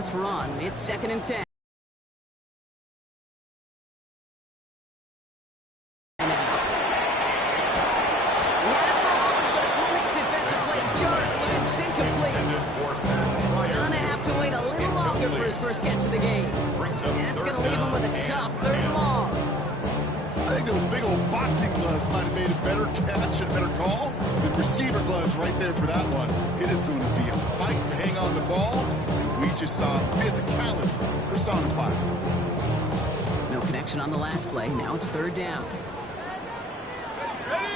last run. It's 2nd and 10. First catch of the game. That's going to leave him with a tough 3rd and long. I think those big old boxing gloves might have made a better catch and a better call. The receiver gloves right there for that one. It is going to be a fight to hang on the ball. And we just saw physicality personified. No connection on the last play. Now it's 3rd down. 3rd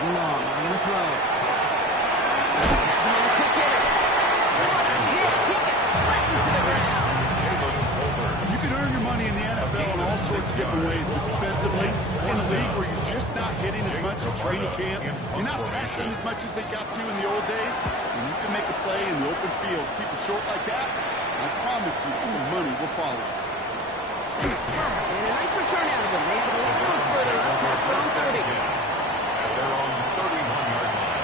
and long. I'm going to throw. In the NFL in all sorts of different ways, but defensively, in a league where you're just not hitting as much at training camp, you're not tackling as much as they got to in the old days, and you can make a play in the open field, keep it short like that, I promise you some money will follow. And a nice return out of him. They have a little further up past their own 30. They're on 31-yard line.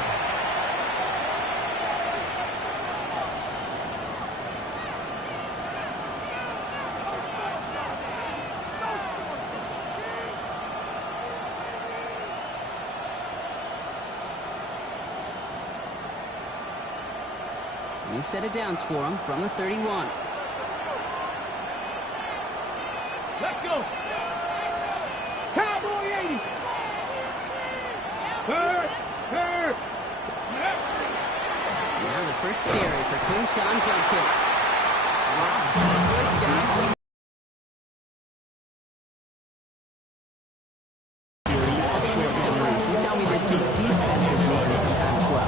We've set it downs for him from the 31. Let's go. Cowboy 80. Third. Now the first carry for Quinshon Judkins. Drops the first guy. You tell me this too. Defenses need them sometimes well.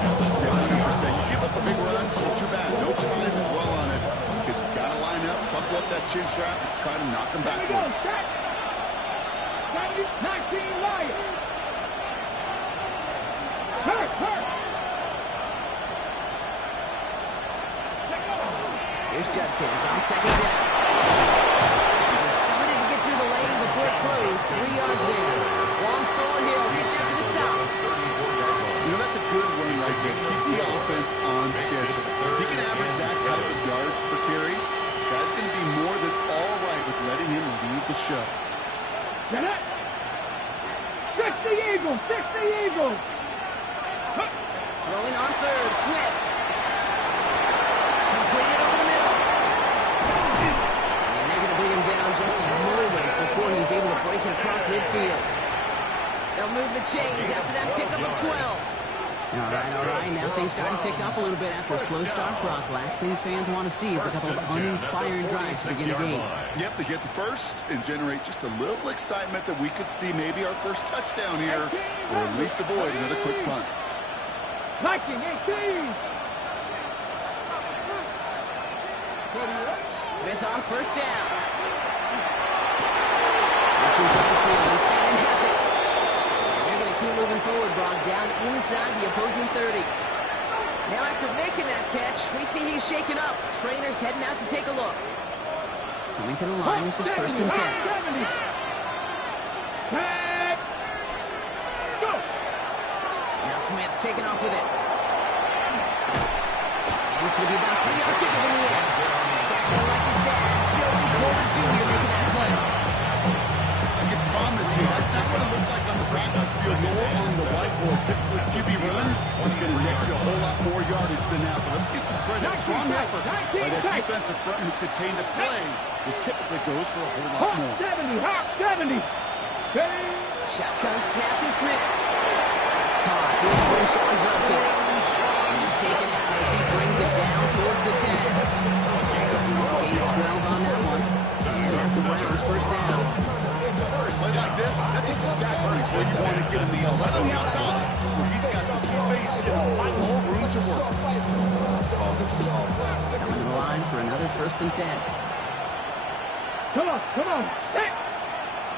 100%. You give up a big run, too bad. No time to dwell on it. Because you got to line up, buckle up that chin strap, and try to knock them backwards. 19 Lions. Hurt. Here's Judkins on 2nd down. He started to get through the lane before it closed. 3 yards there. Long forward here. Get there for the stop. You know, that's a good run right there. Keep the offense on schedule. If he can average that type of yards per carry, this guy's going to be more than all right with letting him lead the show. Get it. 60 Eagles. Throwing on 3rd. Smith. Completed over the middle. And they're going to bring him down just a moment before he's able to break it across midfield. They'll move the chains after that pickup of 12. All right. Now things starting to pick up a little bit after a slow start, Brock. Last things fans want to see is a couple of uninspiring drives to begin a game. Yep, they get the first and generate just a little excitement that we could see maybe our first touchdown here, or at least avoid another quick punt. Viking 18. Smith on 1st down. Looking up the field, and Fannin has it. Keep moving forward, Brock, down inside the opposing 30. Now after making that catch, we see he's shaken up. Trainer's heading out to take a look. Coming to the line, this is 1st and 10. Now Smith taking off with it. And it's going to be about 3-yard kick in the end. Tackling like his dad, Joey Porter Jr. making that play. I can promise you, that's not what it looked like on the practice field nor on the whiteboard. Typically, QB runs is going to net you a whole lot more yardage than that. But let's give some credit. Strong effort by that defensive front who contained a play that typically goes for a whole lot more. 70. Shotgun snap to Smith. That's caught. Here's Quinshon Judkins. He's taken out as he brings it down towards the 10. It's gain of 12 on that one. And that's a Browns 1st down. Play like this, that's exactly where you want to get him the L. Right on the outside, where he's got the space and a lot more room to work. Coming to the line for another 1st and 10. Come on. Set.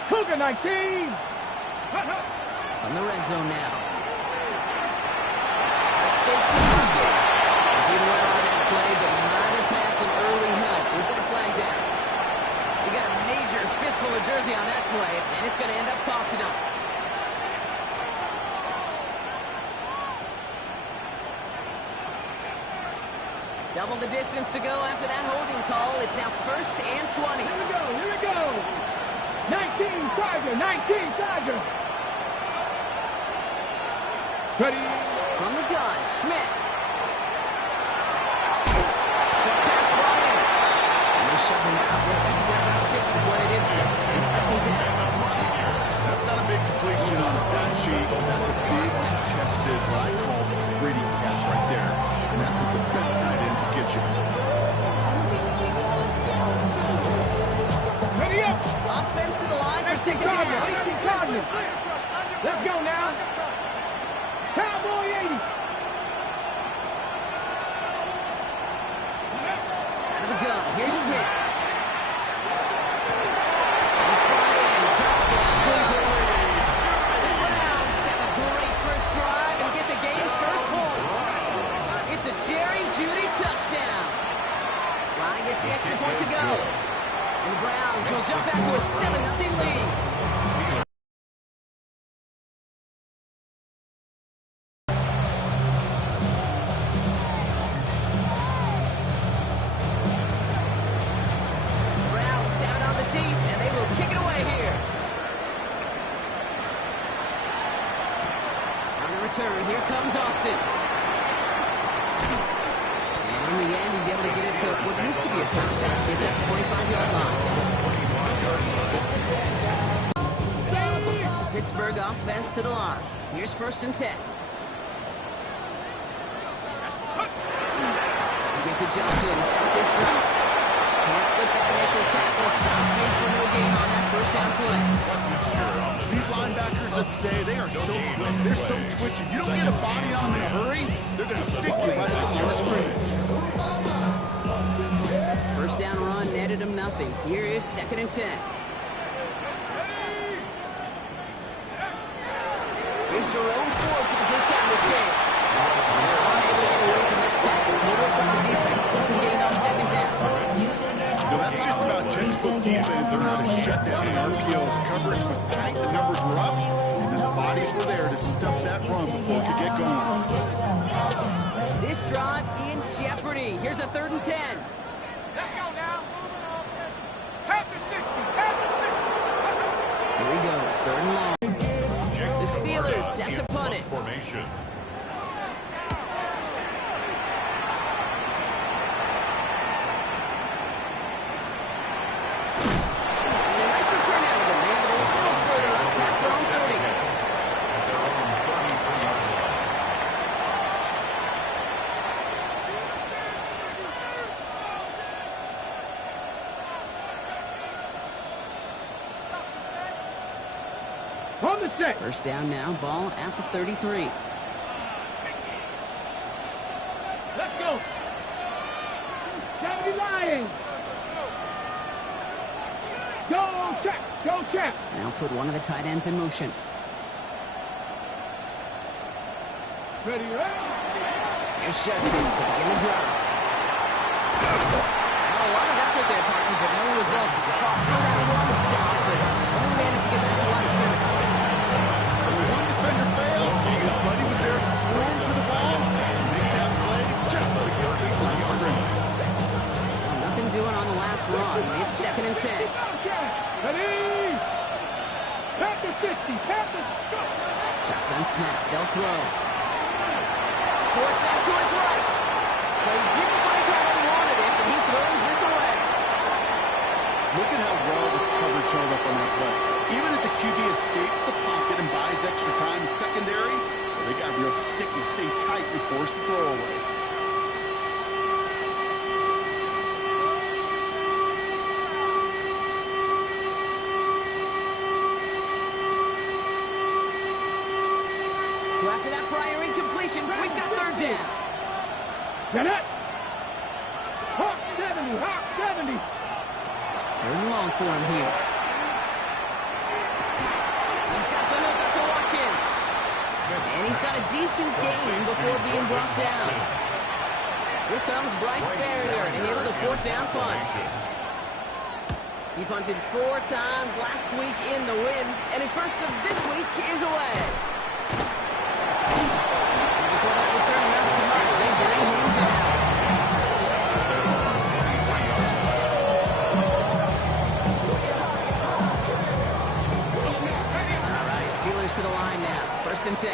Cougar 19. From the red zone now. Escapes the pocket. Did well on that play, but not a pass and early help. We've got a flag down. We got a major fistful of jersey on that play, and it's going to end up costing them. Double the distance to go after that holding call. It's now 1st and 20. Here we go, here we go. 19 Tiger, 19 Tiger. Ready. From the gun, Smith. Shot pass ball in. And they shut him out. Looks like he got about 6 before they did so. It's 2nd down. That's not a big completion on the stat sheet. That's a big, contested, what I call gritty catch right there. And that's what the best tight ends will get you. Ready up. Offense to the line for 2nd down. 18 Cardinals. Let's go now. Cowboy 80. Out of the gun. Here's Smith. It's brought in. Touchdown. The Browns have a great first drive and get the game's first points. It's a Jerry Jeudy touchdown. Sly gets the extra point to go. And the Browns will jump out to a 7-0 lead. Browns have it on the teeth, and they will kick it away here. On the return, here comes Austin. And in the end, he's able to get it to what used to be a touchdown. Gets at the 25-yard line. Pittsburgh offense to the line. Here's 1st and 10. Get to Johnson. Start this run. Can't slip that initial tackle. Stops me for no gain on that 1st down play. These linebackers of today, they are so quick. They're so twitchy. You don't get a body on them in a hurry, they're going to stick you right at the line of scrimmage. 1st down run netted him nothing. Here is 2nd and 10. Here's Jerome Ford for the first time this game. They're unable to get away from that tackle. Middle of the defense. Nothing gained on 2nd down. No, that's just about textbook defense and how to shut down an RPO. The coverage was tight, the numbers were up, and the bodies were there to stuff that run before it could get going. This drive in jeopardy. Here's a 3rd and 10. Let's go now. Half the 60. Half the 60. Here he goes. 3rd and long. The Steelers set to punt it. Formation. And a nice return out of him. They have it a little further up past their own 30. At their own 33-yard line. On the set. 1st down now. Ball at the 33. Let's go. 70 Lions. Go check. Go check. Now put one of the tight ends in motion. Ready, ready. Here's Shudkins to begin the drive. Well, a lot of effort there, partner, but no results. He fought through that one stop, but only managed to get back to line of scrimmage. One defender failed. His buddy was there to swarm to the ball and make that play just as it gets to the line of scrimmage. Nothing doing on the last run. It's 2nd and 10. Ready. Pass the 60. Pass the. Shotgun snap. They'll throw. Force back to his right. They didn't break how they wanted it, and he throws this away. Look at how well the coverage held up on that play. Even as the QB escapes the pocket and buys extra time in secondary, they got real sticky, stay tight, and force the throwaway. So after that prior incompletion, we've got 3rd down. Get it. Hawk 70. Hawk 70. 3rd and long for him here. He's got the hook up to Watkins. And he's got a decent gain before being brought down. Here comes Bryce Barrier to handle the 4th down punt. He punted 4 times last week in the win, and his first of this week is away. And before that return amounts to much, they bring him down. now. 1st and 10.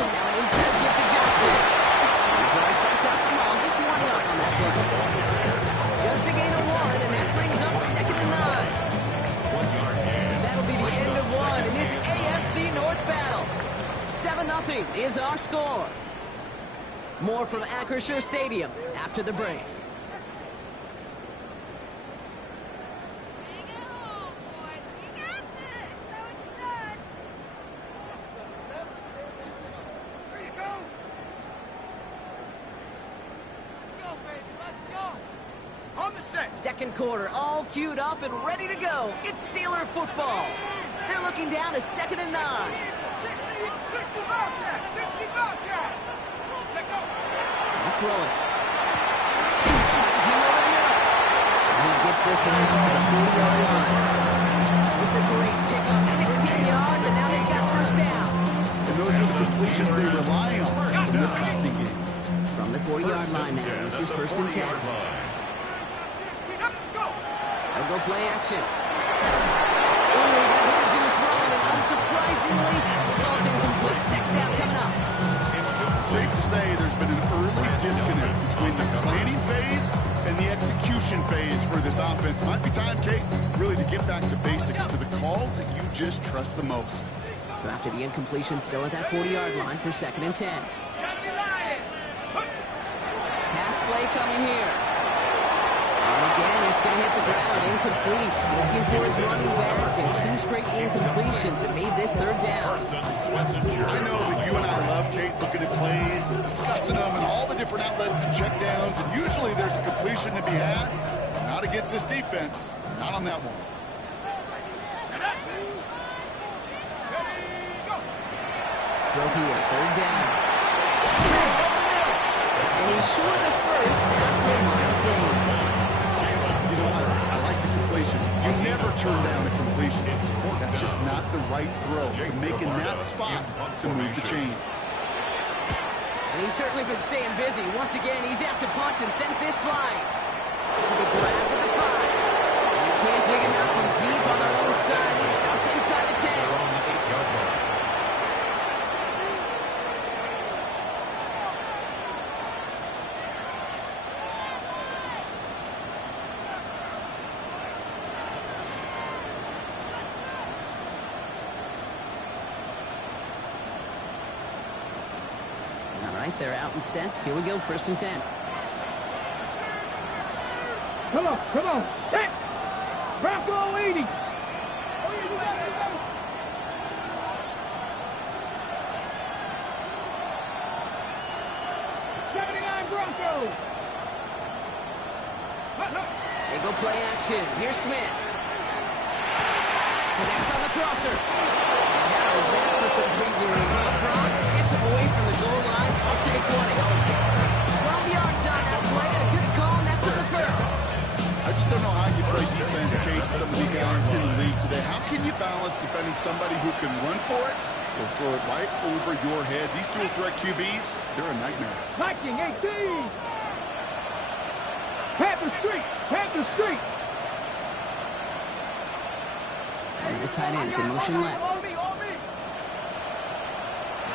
Now an inside give to Johnson. Drive starts out small, just 1 yard on that play. Just a gain of 1, and that brings up 2nd and 9. That'll be the end of 1 in this AFC North battle. 7-0 is our score. More from Acrisure Stadium after the break. Second quarter, all queued up and ready to go. It's Steeler football. They're looking down to 2nd and 9. 60 Bobcat! 60 Bobcat! Check out! He'll throw it. Team over the middle. And he gets this one to the 40-yard line. It's a great pickup, 16 yards, and now they've got 1st down. And those are the completions they rely on in their passing game. From the 40-yard line now, this is 1st and 10. They'll go play action. Oh, he got hit as he was throwing, and unsurprisingly, the ball's incomplete. 2nd down coming up. Safe to say there's been an early disconnect between the planning phase and the execution phase for this offense. Might be time, Kate, really to get back to basics, to the calls that you just trust the most. So after the incompletion, still at that 40-yard line for 2nd and 10. Pass play coming here. And again, it's going to hit the ground, incomplete. Looking for his running back, and 2 straight incompletions that made this 3rd down. I know that you and I love, Kate, looking at plays and discussing them and all the different outlets and checkdowns, and usually there's a completion to be had. Not against this defense. Not on that one. Throw here, 3rd down. And he's short of the 1st after a minor gain. You know, I like the completion. You never turn down a completion. That's just not the right throw to make in that spot to move the chains. And he's certainly been staying busy. Once again, he's out to punt and sends this flying. This will be grabbed at the 5. And you can't dig him out from deep on their own side. He's stopped inside the 10. They're out and set. Here we go, 1st and 10. Come on, come on. Set. Bronco 80. 79 Bronco. They go play action. Here's Smith. Connects on the crosser. And how is that for some breathing? Brock gets him away from the goal line up to the 20. 12 yards on that play and a good call, and that's on the 1st. I just don't know how you play defense, Kate, some of the guys in the league today. How can you balance defending somebody who can run for it or throw it right over your head? These dual threat QBs, they're a nightmare. Viking 18. Panther Street. Panther Street. And the tight end's in motion left.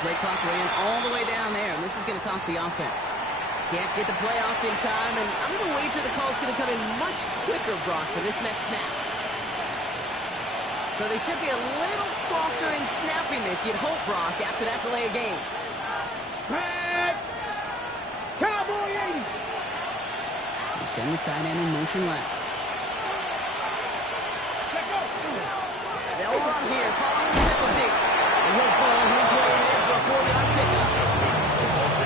Play clock ran all the way down there, and this is going to cost the offense. Can't get the play off in time, and I'm going to wager the call's going to come in much quicker, Brock, for this next snap. So they should be a little prompter in snapping this, you'd hope, Brock, after that delay of game. Back. Cowboy 80. They send the tight end in motion left. They'll run here, following the penalty. And he'll fall his way in there for a 4-yard pickup.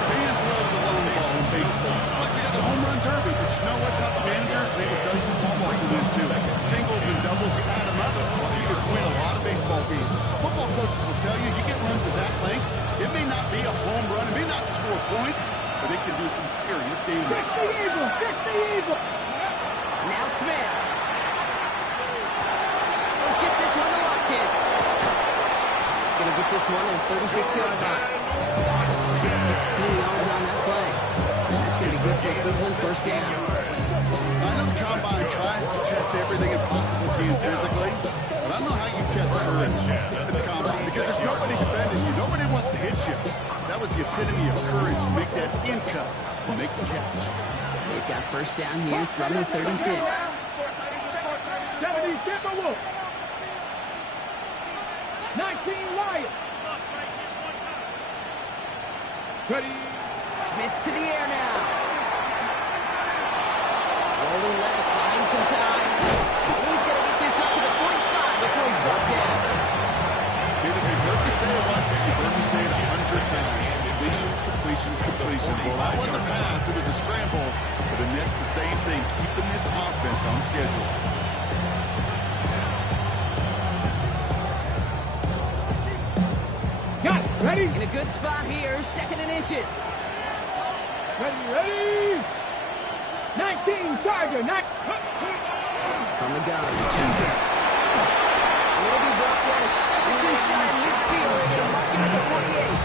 Fans love the long ball in baseball. It's like they got the home run derby, but you know what? Top managers, they will tell you small ball can win too. Singles and doubles, you add them up, you can win a lot of baseball games. Football coaches will tell you, you get runs of that length, it may not be a home run, it may not score points, but it can do some serious damage. 60 Eagle, 60 Eagle. Now Smith. He'll get this one to Watkins. He's going to get this one at 36-yard line. Gets 16 yards on that play. That's going to be good for Cleveland, 1st down. I know the combine tries to test everything it possibly can physically, but I don't know how you test courage at the combine because there's nobody defending you. Nobody wants to hit you. That was the epitome of courage to make that in cut and make the catch. They've got first down here from the 36. 70, Tampa Wolf. 19, Wyatt. Ready. Smith to the air now. Rolling left, buying some time. And he's going to get this up to the 45 before he's brought down. Dude, if you've heard me say it once, you've heard me say it 100 times. Completions, completions, completions. Well, that wasn't a pass. It was a scramble. But the Nets, the same thing, keeping this offense on schedule. Got it. Ready? In a good spot here, second and inches. Ready. 19, Charger. From the gun, Jim Pitts. Will be brought down a step or two shy midfield and marking at the 48.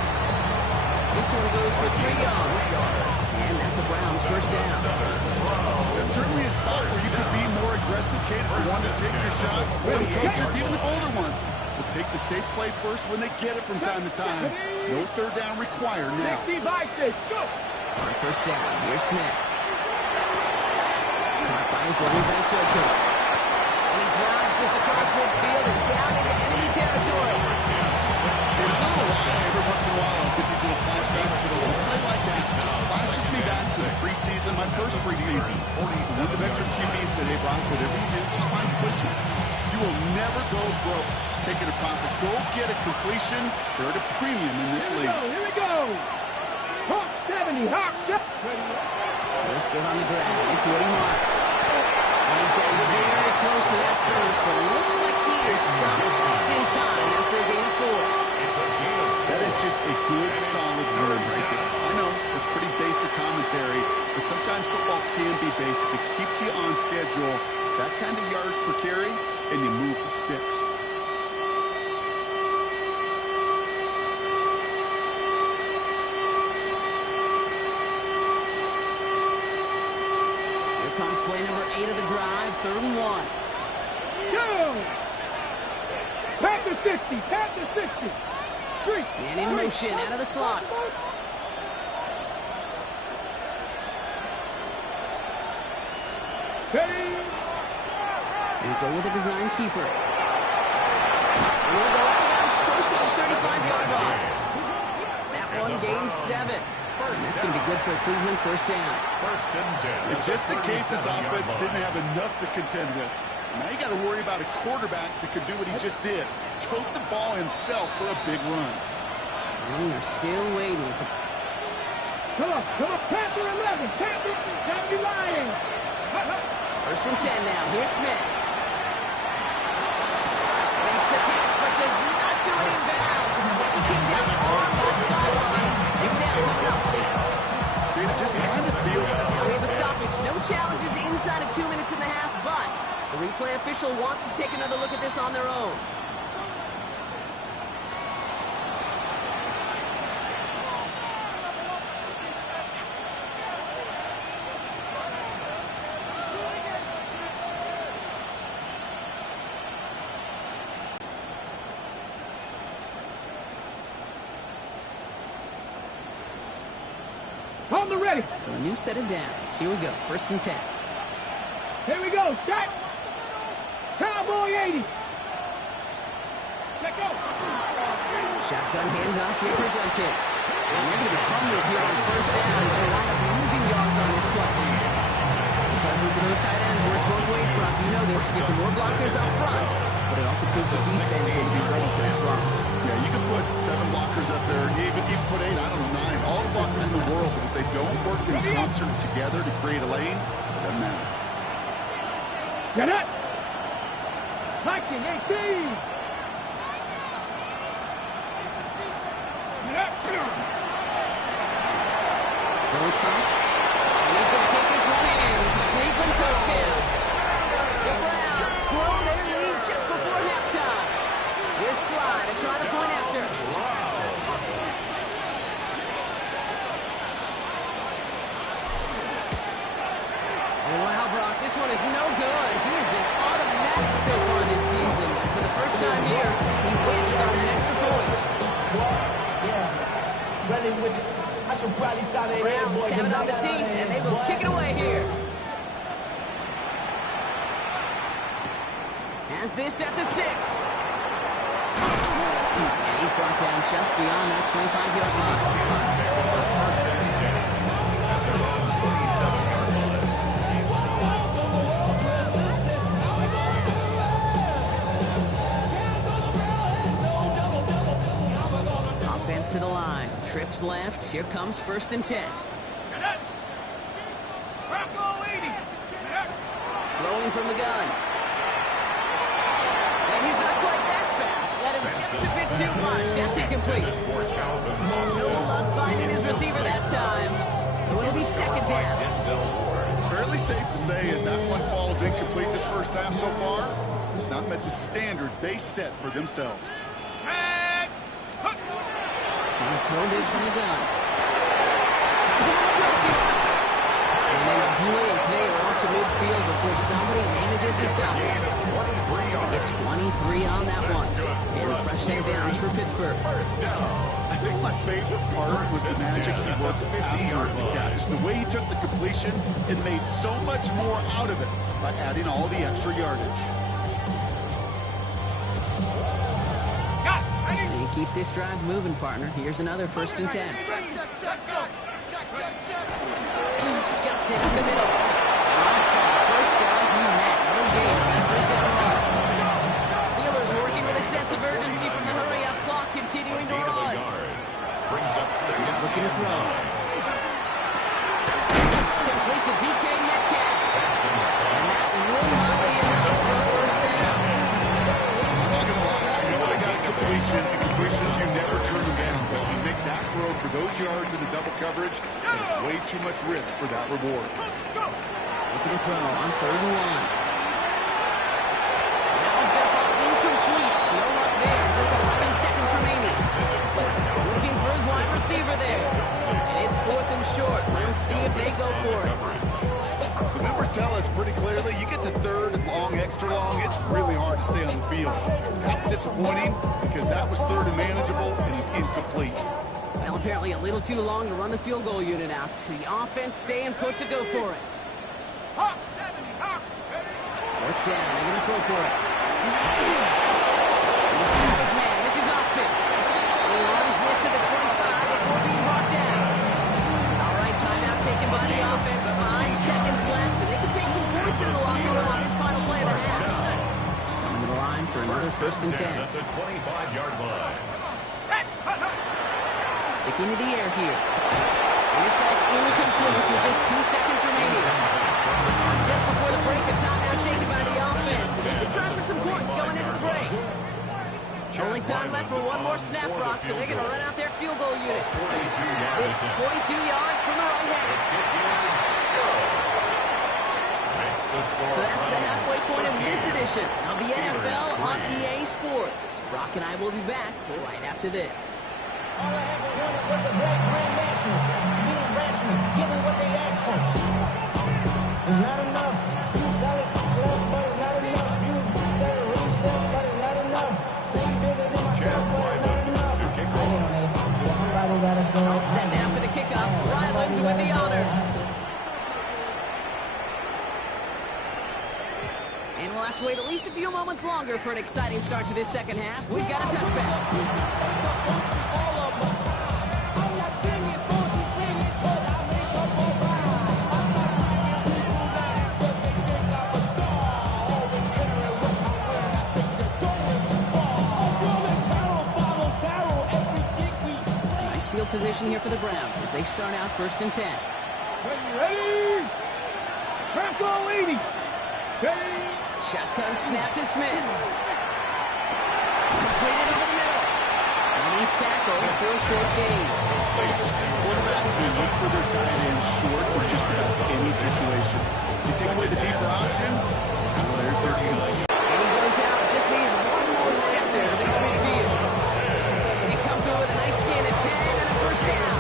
This one goes for 3 yards. And that's a Browns first down. That's certainly a spot where you could be more aggressive, Kate, if you want to take your shots. Some coaches, even the older ones, will take the safe play first when they get it from time to time. No third down required now. 60 by 6. Go. On first down, here's Smith. Caught by his running back, Judkins. And he drives this across midfield and down into enemy territory. I don't know why every once in a while I'll get these little flashbacks, but a little play like that just flashes me back to the preseason, my first preseason. When the veteran QB said, hey, Brock, whatever you do, just find completions. You will never go broke taking a profit. Go get a completion. They're at a premium in this league. Here we go. Hawk 70. Hawk. First give on the ground. It's what he wants. And he's getting very close to that first, but it looks like he is stopped just in time after a gain of 4. That is just a good, solid word right there. I know, it's pretty basic commentary, but sometimes football can be basic. It keeps you on schedule. That kind of yards per carry, and you move the sticks. Here comes play number 8 of the drive, 3rd and 1. Go. Panther 60. Panther 60. And in motion, out of the slot. Ready. And go with a design keeper. And he'll go out of bounds close to the 35-yard line. That one gains 7. That's going to be good for a Cleveland first down. First and 10. And just in case this offense didn't have enough to contend with, now you got to worry about a quarterback that could do what he just did. Tote the ball himself for a big run. And they're still waiting for... Come on. Panther 11. Panther 70 Lions. First and 10 now. Here's Smith. Makes the catch, but does not do it in bounds. He came down on that sideline. Second down coming up. They just kind of feel... Now we have a stoppage. No challenges inside of 2 minutes and a half, but the replay official wants to take another look at this on their own. On the ready. So a new set of downs. Here we go. First and 10. Here we go. Shot. Cowboy 80. Let go. Shotgun handoff here for Judkins. And they're going to be hungry here on first down. They're going to wind up losing yards on this play. The presence of those tight ends works both ways, Brock. You know this. Gets some more blockers up front, but it also puts the defense in to be ready for that block. Yeah, you can put 7 blockers up there, even put 8, I don't know, 9. All the blockers in the world, but if they don't work in concert together to create a lane, it doesn't matter. Get it. Hiking 18. Get up. Those caught. And he's going to take this one in. Cleveland touchdown. The Browns grow their lead just before halftime. Here's Slide to try the point after. Oh, wow, Brock. This one is so far this season. For the first time here, he whiffs on that extra point. Yeah, running with it. I should probably stop it. Browns have it on the team, and they will kick it away here. Has this at the 6. And he's brought down just beyond that 25-yard line. Offense to the line. Trips left. Here comes 1st and 10. Throwing from the gun. And he's not quite that fast. Let him just a bit too much. That's incomplete. No luck finding his receiver that time. So it'll be 2nd down. Fairly safe to say as that one falls incomplete this first half so far, it's not met the standard they set for themselves. He'll throw this from the gun. And then a blink, they are off to midfield before somebody manages to stop it. Get 23 on that one. And a fresh set of downs for Pittsburgh. I think my favorite part was the magic he worked after the catch. The way he took the completion and made so much more out of it by adding all the extra yardage. And keep this drive moving, partner. Here's another 1st and 10. Jumps in the middle. First down, he met. No gain on that 1st down run. Steelers working with a sense of urgency from the hurry-up clock, continuing to run. Brings up 2nd. Looking to throw. Complete to DK Metcalf. And that will not be enough for a 1st down. I'm not going to lie. I know they got a completion, and completions you never turn them down. But if you make that throw for those yards in the double coverage, there's way too much risk for that reward. Looking to throw on 3rd and 1. That one's going to fall incomplete. No luck there. Just 11 seconds remaining. Looking for his wide receiver there. It's 4th and short. We'll see if they go for it. The numbers tell us pretty clearly, you get to 3rd and long, extra long, it's really hard to stay on the field. That's disappointing because that was 3rd and manageable and incomplete. Well, apparently a little too long to run the field goal unit out. The offense staying put to go for it. 4th down. They're going to throw for it. He's got his man. This is Austin. He runs this to the 25 before being brought down. All right, timeout taken by the offense. 5 seconds left, and they can take some points into the locker room on this final play of the half. Coming to the line for another 1st and 10. At the 25-yard line. Sticking to the air here. And this falls incomplete with just 2 seconds remaining. Just before the break, a timeout taken by the offense. And they can try for some points going into the break. Only time left for one more snap, Brock, so they're going to run out their field goal unit. It's 42 yards from the right-hander. So that's the halfway point of this edition of the NFL on EA Sports. Brock and I will be back right after this. All I ever wanted was a black grand national. Being rational, giving what they asked for. It's not enough. You solid left, but it's not enough. You better reach them, but it's not enough. Say you bigger than myself, but it's not enough. Somebody gotta go. All set now for the kickoff. Ryland with the honors. And we'll have to wait at least a few moments longer for an exciting start to this second half. We've got a touchback. Nice field position here for the Browns as they start out 1st and 10. Ready? Franco leading. Steady. Shotgun snap to Smith. Completed over the middle. And he's tackled for a short gain. Quarterbacks will look for their tight end short or just about any situation. You take away the deeper options, well, there's their ins. And he goes out. Just need one more step there to reach midfield. They come through with a nice gain of 10 and a 1st down.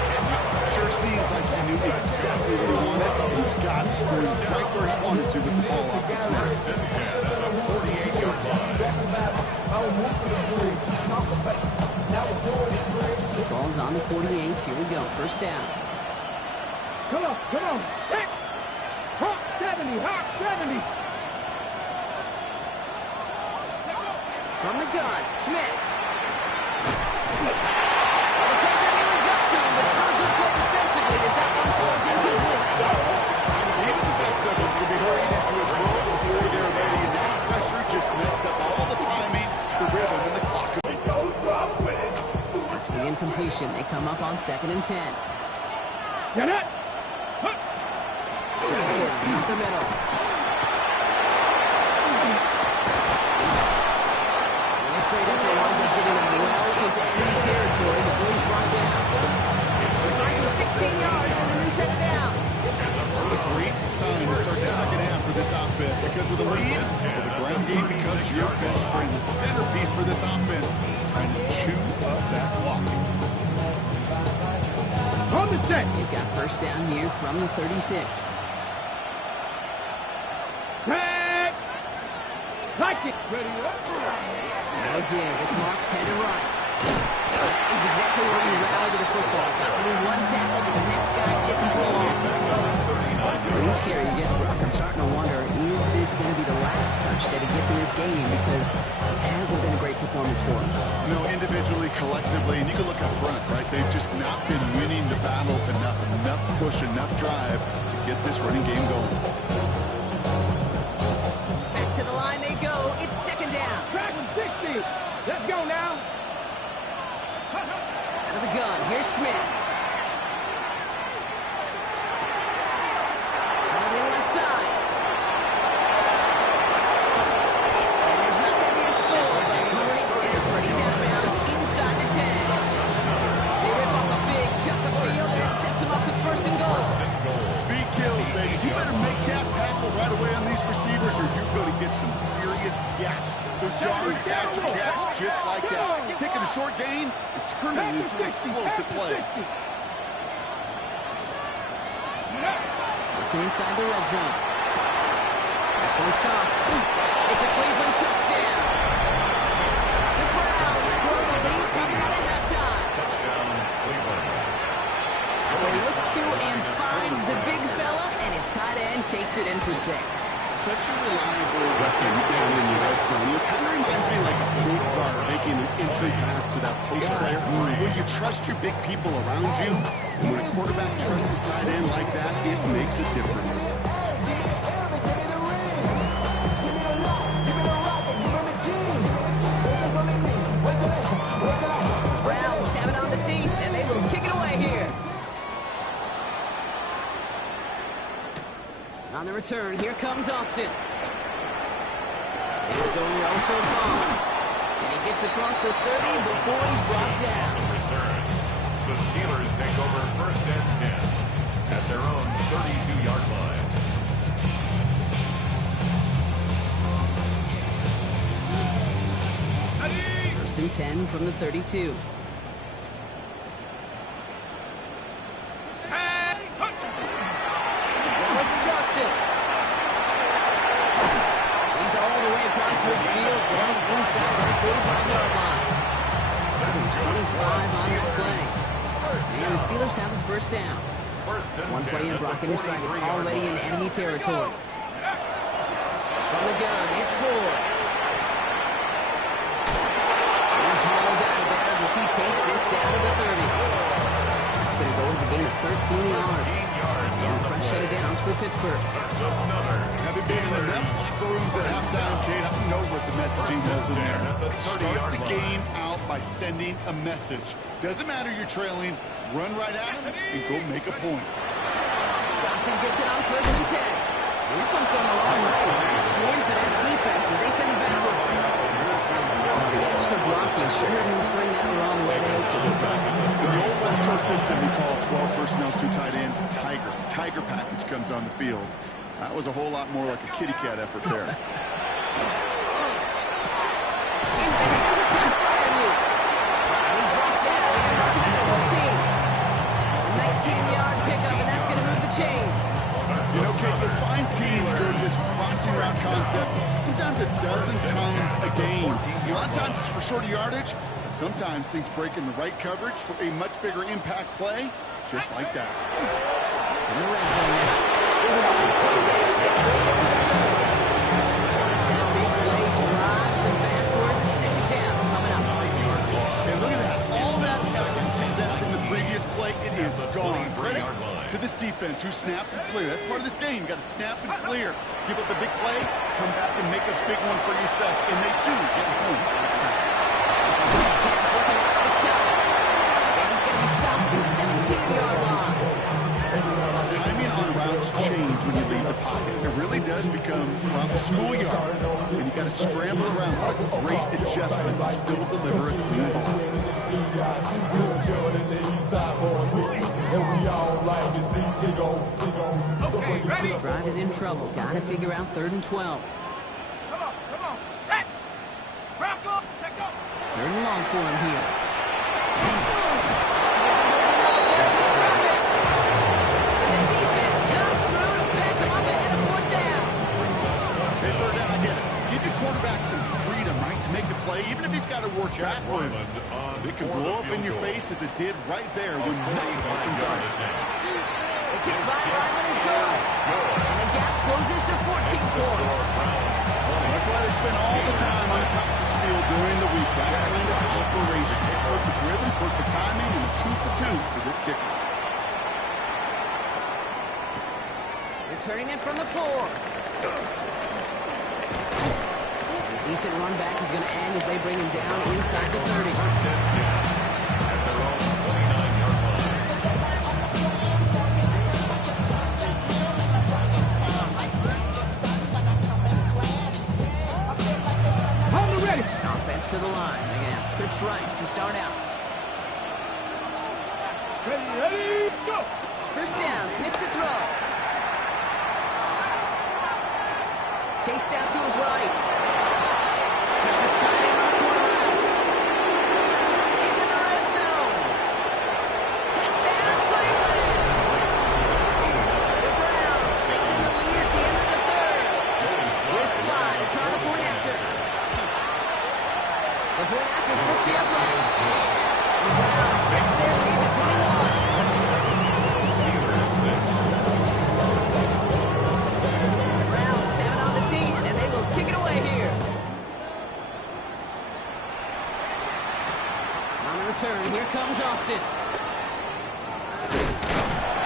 Sure seems like he knew exactly what he wanted and got it right where he wanted to with the ball off the snap. Ball's on the 48. Here we go. First down. Come on. Hey. Hawk 70. From the gun, Smith. Well, the pressure really got to him, but still a good play defensively as that one falls incomplete. Even the best of them could be hurried into a throw before they're ready, and that pressure just messed up all the timing, the rhythm, and the clock. After the incompletion, they come up on 2nd and 10. Get it. Up the middle. This great effort winds up getting them well into enemy territory before he's brought down. He finds him 16 yards in the new set of downs. A great sign to start the second half for this offense, because with a lead, well, the ground game becomes your best friend, the centerpiece for this offense, trying to chew up that clock. On the set. They've got first down here from the 36. Tag. Like it. Ready up. No give. It's Marks head to right. That is exactly where you rally to the football. After one tackle to the next guy gets him for a loss. With each carry he gets, Brock, I'm starting to wonder, is this going to be the last touch that he gets in this game? Because it hasn't been a great performance for him. No, individually, collectively, and you can look up front, right? They've just not been winning the battle enough push, enough drive to get this running game going. Back to the line they go. It's second down. Track 60. Let's go now. Out of the gun. Here's Smith. On the left side. And there's not going to be a score, but great effort. He's out of bounds inside the 10. They rip off a big chunk of field, and it sets him up with first and goal. Speed kills, baby. You better make that tackle right away on these receivers, or you're going to get some serious yak. Those yards after catch, just like that. Taking a short gain and turning it into an explosive play. Looking inside the red zone. This one's caught. It's a Cleveland touchdown. The Browns grow the lead coming out at halftime. Touchdown, Cleveland. So he looks to and finds the big fella, and his tight end takes it in for 6. Such a reliable weapon down in the red zone. It kind of reminds me like a point guard making his entry pass to that post player. When you trust your big people around you, and when a quarterback trusts his tight end like that, it makes a difference. Browns have it on the team, and they will kick it away here. On the return, here comes Austin. He's going well so far. And he gets across the 30 before he's brought down. Return. The Steelers take over first and 10 at their own 32-yard line. First and 10 from the 32. Johnson. He's all the way across midfield, down inside that 45-yard line. 25 on that play. And the Steelers have a first down. One play in, Brock and his drive is already in enemy territory. From the gun, it's Ford. He's hauled out of bounds as he takes this down to the 30. That's going to go as a gain of 13 yards. And a fresh set of downs for Pittsburgh. Having been in enough locker rooms at halftime, Kate, I know what the messaging was in there. Start the game out by sending a message. Doesn't matter you're trailing, run right at them and go make a point. Johnson gets it on first and 10. And this one's going a long way. Nice win for that defense as they send it backwards. The extra blocking sure didn't spring that wrong way they hoped to do. In the old West Coast system, we call 12 personnel, 2 tight ends, Tiger. Tiger package comes on the field. That was a whole lot more like a kitty cat effort there. And he's brought down. At the 14. A 19-yard pickup, and that's going to move the chains. You know, Kate, you'll find teams go to this crossing route concept sometimes a dozen tons a game. A lot of times it's for shorter yardage, but sometimes things break in the right coverage for a much bigger impact play, just like that. In the red zone now. To the turn. And a big play drives them backwards. Second down coming up. And look at that. All that effort and success from the previous play, it is gone. Credit to this defense who snapped and clear. That's part of this game. You got to snap and clear. Give up a big play, come back and make a big one for yourself. And they do get the point. Working out outside. And he's going to be stopped at the 17-yard line. Timing on routes change when you leave the pocket. It really does become, well, the schoolyard. And you got to scramble around. What a great adjustment to still deliver a clean ball. This drive is in trouble. Got to figure out 3rd and 12. Come on, set. Bronco, check up. 3rd and long for him here. And the defense comes through to back him up ahead of 4th down. Hey, 3rd down, I get it. Give your quarterback some freedom, right, to make the play, even if he's got to work backwards. It can blow up in your face as it did right there when nothing happens on it. The kick by Ryland is good. And the gap closes to 14 points. That's why they spend all the time on the practice field during the week. That kind of operation. Perfect rhythm, perfect timing, and a 2 for 2 for this kicker. Returning it from the 4. A decent run back is going to end as they bring him down inside the 30. First and 10 at their own 29-yard line. Hold it ready. Offense to the line. They're going to have trips right to start out. Ready, go. First down, Smith to throw. Chased out to his right. Gets his tight end on the corner route. Into the red zone. Touchdown, Cleveland. The Browns taking the lead at the end of the 3rd. Here's Slide to try the point after. The point after splits the upright. The Browns stretch their lead to 21. Browns 7 on the team, and they will kick it away here. On the return, here comes Austin.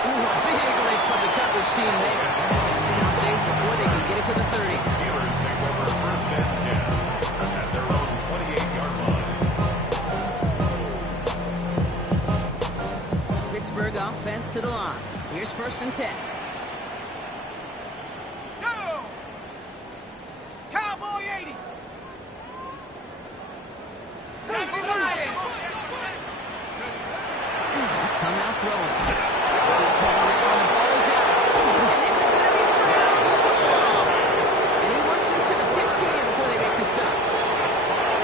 Ooh, a big leap from the coverage team there. That's going to stop things before they can get it to the 30. Steelers take over first and 10 at their own 28-yard line. Pittsburgh offense to the line. Here's 1st and 10. Go. Cowboy 80. 79. Come out throwing. And the ball is out. And this is going to be Browns football. And he works this to the 15 before they make the stop.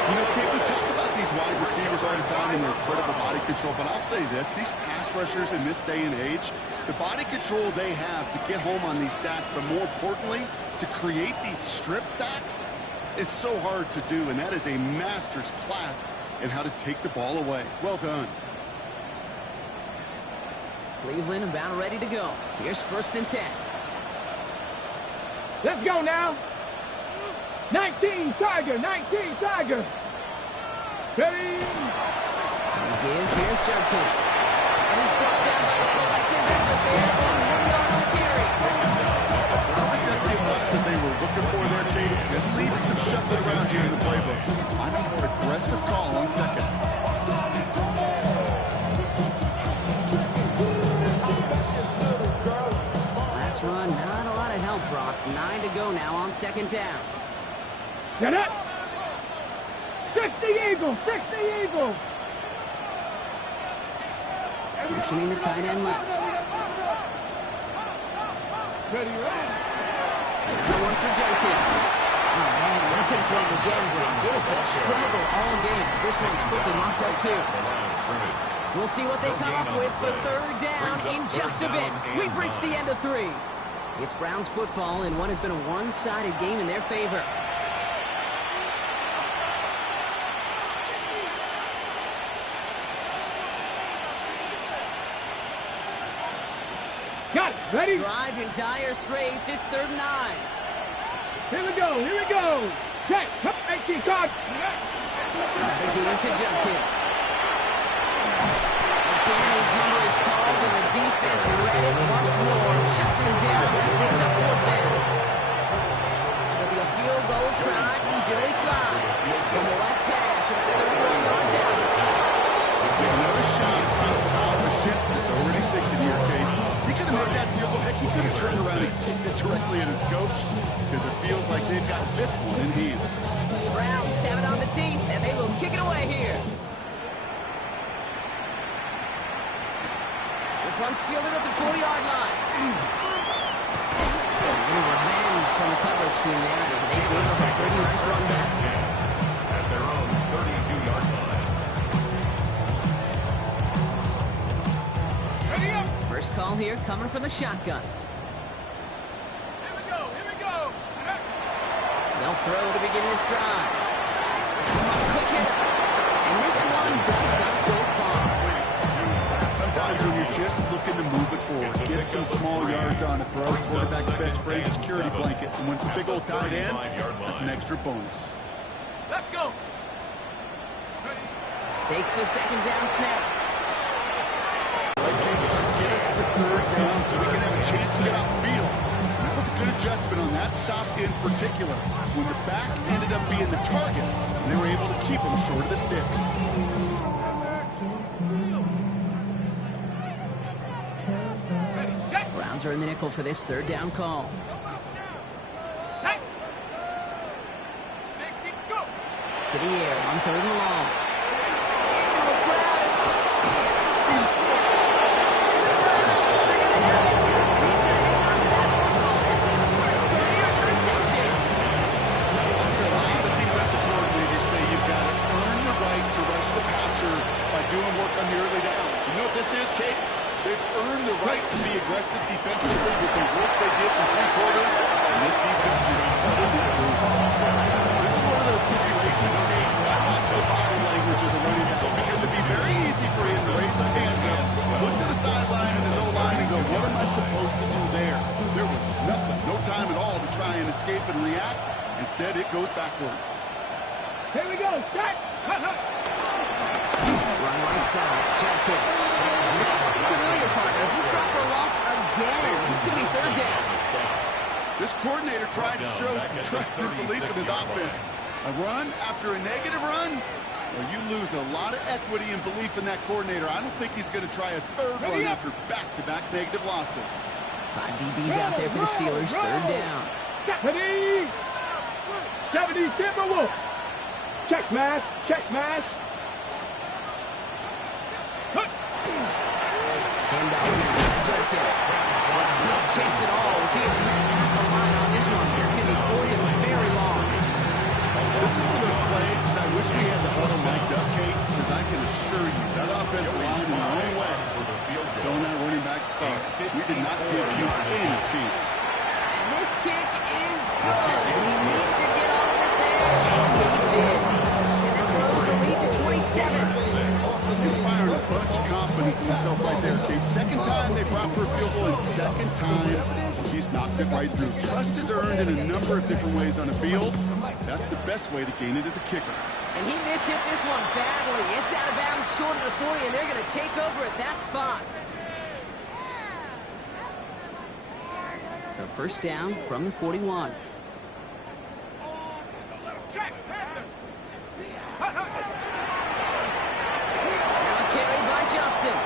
You know, Kate, we talk about these wide receivers all the time and their incredible body control, but I'll say this, these pass rushers in this day and age, the body control they have to get home on these sacks, but more importantly, to create these strip sacks is so hard to do, and that is a master's class in how to take the ball away. Well done. Cleveland about ready to go. Here's 1st and 10. Let's go now. 19 Tiger. Ready. On the give, here's Judkins. And he's brought down by a collective effort there. It's on 1 yard on the carry. I think that's the amount that they were looking for there, Kate. It leaves some shuffling around here in the playbook. I think an aggressive call on 2nd. Last run, not a lot of help, Brock. 9 to go now on 2nd down. Get up. 60 Eagle. Motioning the tight end left. Ready. Another one for Jenkins. Oh, man, nothing's wrong again, Brock. It has been a struggle all game. This one's quickly knocked out, too. We'll see what they come up with for 3rd down in just a bit. We've reached the end of 3. It's Browns football in what has been a one-sided game in their favor. Got it. Ready? Drive in dire straits. It's 3rd and 9. Here we go. Here we go. Check. 18 cards. Another game to Judkins. Again, his number is called, and the defense read it once more. Shut them down. That brings up 4th down. There'll be a field goal try from Joey Slye from the left hash, about 31 yards out. Another shot across the ball of the ship that's already sinking here, Kate. He could have made that field goal. Heck, he could have turned around and kicked it directly at his coach because it feels like they've got this one in hand. Browns have it on the tee, and they will kick it away here. This one's fielded at the 40-yard line. A little revenge from the coverage team there as they gave up a pretty nice run back. At their own 32-yard line. Ready up. First call here coming from the shotgun. Here we go. Here we go. They'll throw to begin this drive. Quick hitter. And this one does not go far. Sometimes when you're just looking to move it forward, get some small yards on a throw, quarterback's best friend, security blanket. And when it's a big old tight end, that's an extra bonus. Let's go. Takes the 2nd down snap. Just get us to 3rd down so we can have a chance to get off the field. And that was a good adjustment on that stop in particular. When the back ended up being the target, and they were able to keep him short of the sticks. Ready. Set. Browns are in the nickel for this 3rd down call. Set. 60. Go. To the air on 3rd and long. To rush the passer by doing work on the early downs. You know what this is, Kate? They've earned the right to be aggressive defensively with the work they did for 3 quarters, and this defense is cutting it loose. This is one of those situations, Kate, where I watch the body language of the running back because it'd be very easy for him to raise his hands up, look to the sideline and his O-line and go, what am I supposed to do there? There was nothing, no time at all to try and escape and react. Instead, it goes backwards. Here we go. Set. Run right side. Judkins. This is the familiar partner. He's dropped for a loss again. It's going to be 3rd down. This coordinator tried to show some trust and belief in his offense. A run after a negative run? Well, you lose a lot of equity and belief in that coordinator. I don't think he's going to try a 3rd run after back-to-back negative losses. 5 DBs out there for the Steelers. 3rd down. 70. 70. Timberwolf. Check mash. Check mash. Handoff here. Judkins. No chance at all as he is met at the line on this one. It's going to be 4th and very long. This is one of those plays I wish we had the huddle mic'd up, Kate, because I can assure you that offensive line in their own way is telling that running back, sorry, we did not give you any chance. And this kick is good. He needed to get off it there, and he did. And that grows the lead to 27. Inspired a bunch of confidence in himself right there, Kate. 2nd time they brought for a field goal, and 2nd time he's knocked it right through. Trust is earned in a number of different ways on the field. That's the best way to gain it as a kicker. And he mishit this one badly. It's out of bounds short of the 40, and they're going to take over at that spot. So 1st down from the 41. Check. Now a carry by Johnson.